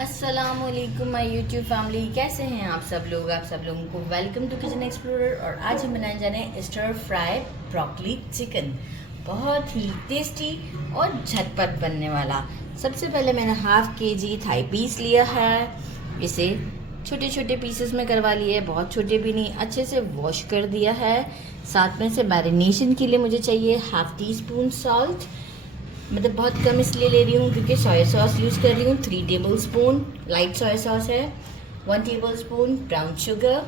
अस्सलामुअलैकुम my YouTube family, कैसे हैं आप सब लोगों को वेलकम टू किचन एक्सप्लोरर। और आज हम बनाने जा रहे हैं स्टर फ्राई ब्रोकली चिकन। बहुत ही टेस्टी और झटपट बनने वाला। सबसे पहले मैंने हाफ केजी थाई पीस लिया है। इसे छोटे छोटे पीसेस में करवा लिए, बहुत छोटे भी नहीं। अच्छे से वॉश कर दिया है। साथ में से मैरिनेशन के लिए मुझे चाहिए हाफ टी स्पून सॉल्ट, मतलब बहुत कम इसलिए ले रही हूँ क्योंकि सोया सॉस यूज़ कर रही हूँ। 3 tablespoon light soya sauce है। 1 tablespoon brown sugar,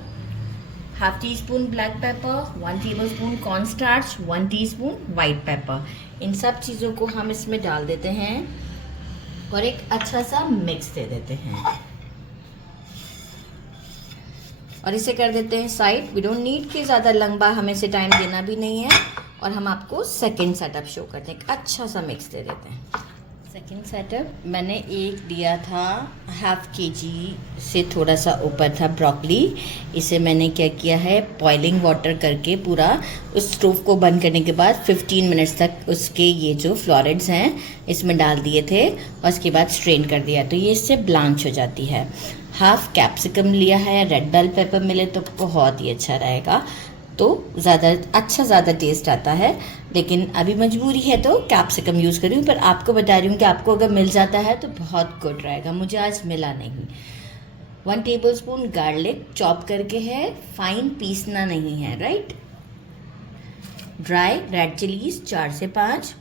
half teaspoon black pepper, 1 tablespoon corn starch, 1 teaspoon white pepper. इन सब चीज़ों को हम इसमें डाल देते हैं और एक अच्छा सा मिक्स दे देते हैं और इसे कर देते हैं साइड। वी डोंट नीड कि ज़्यादा लंबा हमें से टाइम देना भी नहीं है। और हम आपको सेकंड सेटअप शो करते हैं। एक अच्छा सा मिक्स दे देते हैं। सेकंड सेटअप मैंने एक दिया था, हाफ केजी से थोड़ा सा ऊपर था ब्रोकली। इसे मैंने क्या किया है, बॉइलिंग वाटर करके पूरा उस स्टोव को बंद करने के बाद 15 मिनट्स तक उसके ये जो फ्लोरेट्स हैं इसमें डाल दिए थे और उसके बाद स्ट्रेन कर दिया, तो ये इससे ब्लांच हो जाती है। हाफ कैप्सिकम लिया है, रेड बेल पेपर मिले तो बहुत ही अच्छा रहेगा, तो ज़्यादा टेस्ट आता है। लेकिन अभी मजबूरी है तो कैप्सिकम यूज़ कर रही हूँ, पर आपको बता रही हूँ कि आपको अगर मिल जाता है तो बहुत गुड रहेगा। मुझे आज मिला नहीं। 1 टेबल स्पून गार्लिक चॉप करके है, फाइन पीसना नहीं है, राइट। ड्राई रेड चिलीज 4 से 5।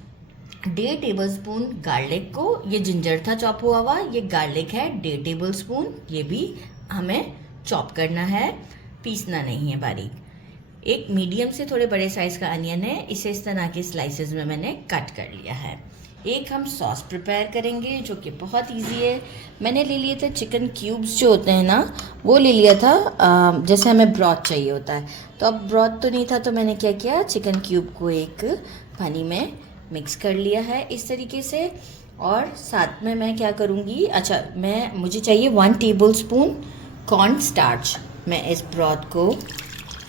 1.5 टेबल स्पून गार्लिक को, ये जिंजर था चॉप हुआ, ये गार्लिक है 1.5 टेबल स्पून, ये भी हमें चॉप करना है, पीसना नहीं है बारीक। एक मीडियम से थोड़े बड़े साइज़ का अनियन है, इसे इस तरह के स्लाइसेस में मैंने कट कर लिया है। एक हम सॉस प्रिपेयर करेंगे जो कि बहुत इजी है। मैंने ले लिए थे चिकन क्यूब्स जो होते हैं ना, वो ले लिया था, जैसे हमें ब्रॉथ चाहिए होता है। तो अब ब्रॉथ तो नहीं था तो मैंने क्या किया, चिकन क्यूब को एक पानी में मिक्स कर लिया है इस तरीके से। और साथ में मैं क्या करूँगी, मुझे चाहिए 1 टेबल स्पून कॉर्न स्टार्च। मैं इस ब्रॉथ को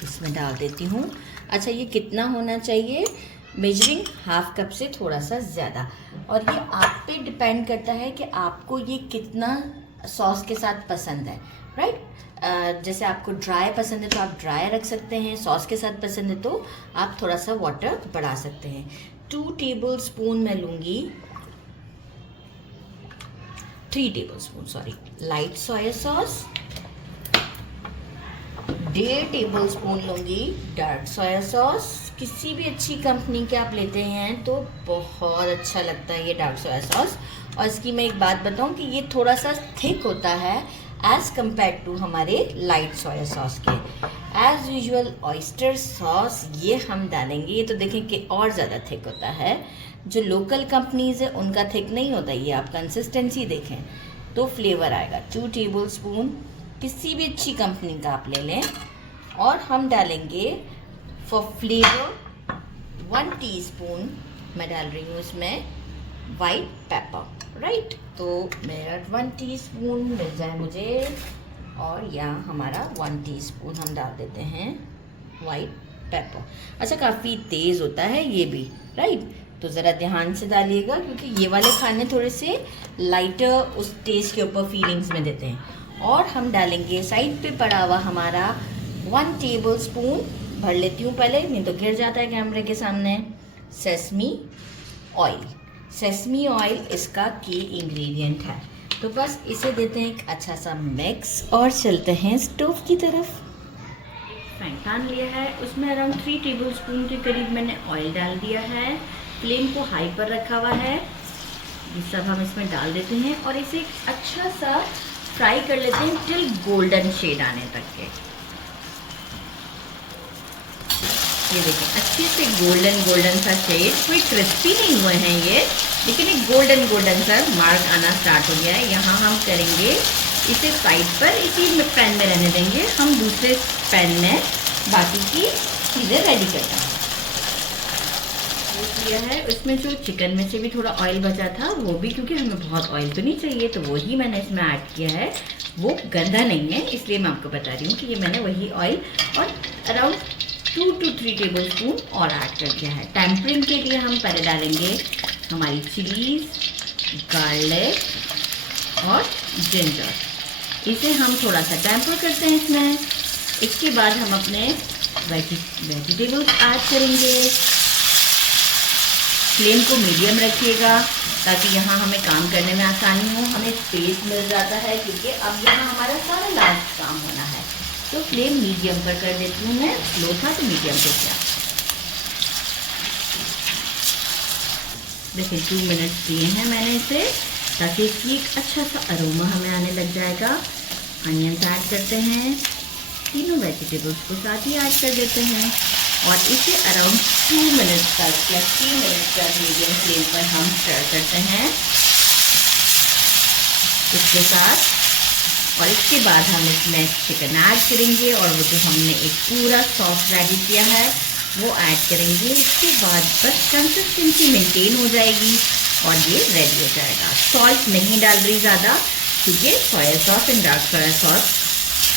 इसमें डाल देती हूँ। अच्छा, ये कितना होना चाहिए, मेजरिंग हाफ कप से थोड़ा सा ज़्यादा। और ये आप पे डिपेंड करता है कि आपको ये कितना सॉस के साथ पसंद है, राइट। जैसे आपको ड्राई पसंद है तो आप ड्राई रख सकते हैं, सॉस के साथ पसंद है तो आप थोड़ा सा वाटर बढ़ा सकते हैं। 2 टेबल स्पून मैं लूँगी, 3 tablespoon light soya sauce. 1.5 table spoon लूँगी डार्क सोया सॉस। किसी भी अच्छी कंपनी के आप लेते हैं तो बहुत अच्छा लगता है ये डार्क सोया सॉस। और इसकी मैं एक बात बताऊं कि ये थोड़ा सा थिक होता है एज़ कम्पेयर टू हमारे लाइट सोया सॉस के। एज़ यूजुअल ऑयस्टर सॉस ये हम डालेंगे, ये तो देखें कि और ज़्यादा थिक होता है। जो लोकल कंपनीज़ है उनका थिक नहीं होता, ये आप कंसिस्टेंसी देखें तो फ्लेवर आएगा। 2 टेबल स्पून किसी भी अच्छी कंपनी का आप ले लें। और हम डालेंगे फॉर फ्लेवर 1 टीस्पून मैं डाल रही हूँ इसमें वाइट पेपर, राइट। तो मेरा 1 टीस्पून मिल जाए मुझे, और यहाँ हमारा 1 टीस्पून हम डाल देते हैं वाइट पेपर। अच्छा, काफ़ी तेज़ होता है ये भी, राइट, तो ज़रा ध्यान से डालिएगा क्योंकि ये वाले खाने थोड़े से लाइटर उस टेस्ट के ऊपर फीलिंग्स में देते हैं। और हम डालेंगे साइड पे पड़ा हुआ हमारा 1 टेबल स्पून, भर लेती हूँ पहले नहीं तो गिर जाता है कैमरे के सामने, सेसमी ऑयल। सेसमी ऑयल इसका की इंग्रेडिएंट है। तो बस इसे देते हैं एक अच्छा सा मिक्स और चलते हैं स्टोव की तरफ। फ्राई पैन लिया है, उसमें अराउंड 3 टेबल स्पून के करीब मैंने ऑयल डाल दिया है। फ्लेम को हाई पर रखा हुआ है। ये सब हम इसमें डाल देते हैं और इसे एक अच्छा सा फ्राई कर लेते हैं टिल गोल्डन शेड आने तक के। ये देखिए अच्छे से गोल्डन सा शेड, कोई क्रिस्पी नहीं हुए हैं ये, लेकिन एक गोल्डन सा मार्क आना स्टार्ट हो गया है। यहाँ हम करेंगे इसे साइड पर, इसी पैन में रहने देंगे। हम दूसरे पैन में बाकी की चीज़ें रेडी करते हैं। किया है उसमें जो चिकन में से भी थोड़ा ऑयल बचा था वो भी, क्योंकि हमें बहुत ऑयल तो नहीं चाहिए तो वही मैंने इसमें ऐड किया है। वो गंदा नहीं है इसलिए मैं आपको बता रही हूँ कि ये मैंने वही ऑयल और अराउंड 2 to 3 टेबल स्पून और ऐड कर दिया है। टेम्परिंग के लिए हम पहले डालेंगे हमारी चिलीज, गार्लिक और जिंजर। इसे हम थोड़ा सा टेम्पर करते हैं इसमें। इसके बाद हम अपने वेजिटेबल्स ऐड करेंगे। फ्लेम को मीडियम रखिएगा ताकि यहाँ हमें काम करने में आसानी हो, हमें स्पेस मिल जाता है क्योंकि अब यहाँ हमारा सारा लास्ट काम होना है। तो फ्लेम मीडियम पर कर देती हूँ मैं, स्लो था तो मीडियम पे किया। देखिए 2 मिनट्स दिए हैं मैंने इसे ताकि इसकी एक अच्छा सा अरोमा हमें आने लग जाएगा। अनियंस ऐड करते हैं, तीनों वेजिटेबल्स को साथ ही ऐड कर देते हैं और इसे अराउंड 2 मिनट्स तक या 3 मिनट्स तक मीडियम फ्लेम पर हम स्टर करते हैं इसके साथ। और इसके बाद हम इसमें चिकन ऐड करेंगे और वो जो हमने एक पूरा सॉस रेडी किया है वो ऐड करेंगे। इसके बाद बस कंसिस्टेंसी मेंटेन हो जाएगी और ये रेडी हो जाएगा। सॉल्ट नहीं डाल रही ज़्यादा क्योंकि soya sauce and dark soya sauce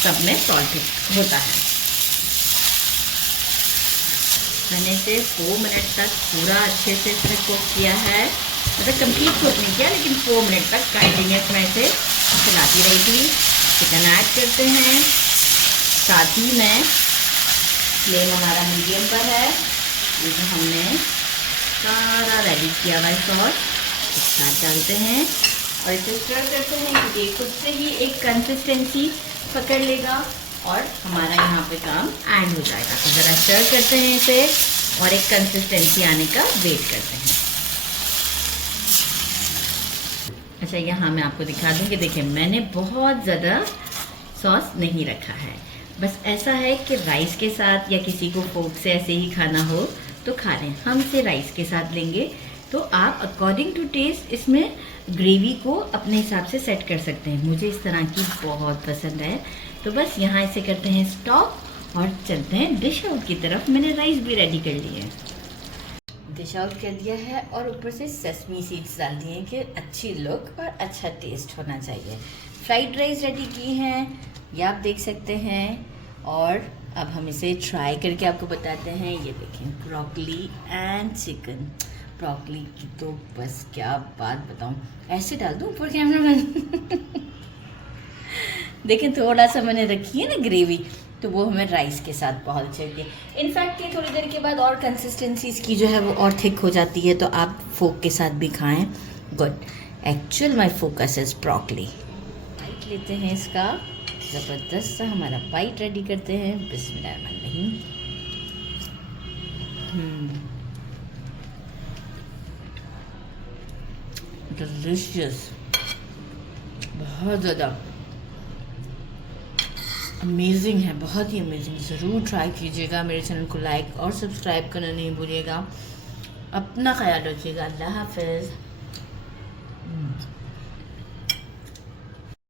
सब में सॉल्ट होता है। मैंने इसे 4 मिनट तक पूरा अच्छे से इसमें कुक किया है, मतलब कंप्लीट कुक नहीं किया लेकिन 4 मिनट तक कंटिन्यूस मैं इसे चलाती रही थी। चिकन ऐड करते हैं, साथ ही में फ्लेम हमारा मीडियम पर है। ये जो हमने सारा रेडी किया हुआ सॉस एक साथ डालते हैं और इसे स्टर करते हैं क्योंकि खुद से ही एक कंसिस्टेंसी पकड़ लेगा और हमारा यहाँ पे काम एंड हो जाएगा। तो ज़रा स्टर करते हैं इसे और एक कंसिस्टेंसी आने का वेट करते हैं। अच्छा, यहाँ मैं आपको दिखा दूँ कि देखिए मैंने बहुत ज़्यादा सॉस नहीं रखा है। बस ऐसा है कि राइस के साथ या किसी को फोक से ऐसे ही खाना हो तो खा लें। हम इसे राइस के साथ लेंगे तो आप अकॉर्डिंग टू टेस्ट इसमें ग्रेवी को अपने हिसाब से सेट कर सकते हैं। मुझे इस तरह की बहुत पसंद है तो बस यहाँ इसे करते हैं स्टॉप और चलते हैं डिश आउट की तरफ। मैंने राइस भी रेडी कर ली है, डिश आउट कर दिया है और ऊपर से सेसमी सीड्स डाल दिए कि अच्छी लुक और अच्छा टेस्ट होना चाहिए। फ्राइड राइस रेडी की हैं, ये आप देख सकते हैं। और अब हम इसे ट्राई करके आपको बताते हैं। ये देखें, ब्रोकली एंड चिकन। ब्रोकली की तो बस क्या बात बताऊं, ऐसे डाल दूं ऊपर कैमरा में देखें थोड़ा सा मैंने रखी है ना ग्रेवी, तो वो हमें राइस के साथ बहुत अच्छी लगती है। इनफैक्ट ये थोड़ी देर के बाद और कंसिस्टेंसी इसकी जो है वो और थिक हो जाती है, तो आप फोक के साथ भी खाएं। Good. Actual my focus is broccoli. Bite लेते हैं इसका, ज़बरदस्त सा हमारा बाइट रेडी करते हैं। बिस्मिल्लाहिर्रहमानिर्रहीम। डिलीशियस, बहुत ज़्यादा अमेजिंग है, बहुत ही अमेजिंग। ज़रूर ट्राई कीजिएगा। मेरे चैनल को लाइक और सब्सक्राइब करना नहीं भूलिएगा। अपना ख्याल रखिएगा। अल्लाह हाफ़िज़।